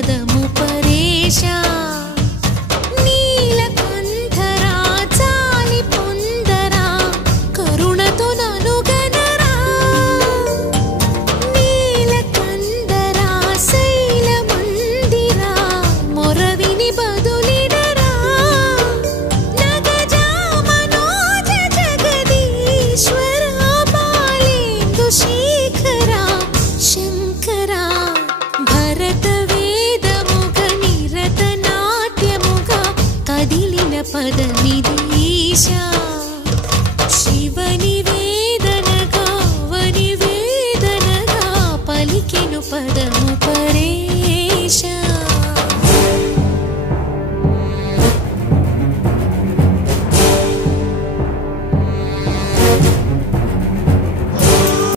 పదము పరేశ నీలకంఠరా చాలి పొందరా కరుణతో ననుగనరా నీలకంఠరా శైల మందిరా మొరవిని బదులిడరా నగజా మనోజ జగదీశ్వరా బాలేందు శేఖరా శంకరా భరత వేదముగ నిరత నాట్యముగ కదిలిన పదమిది ఈశా శివని వేదనగా వని వేదనగా పలికెను పదం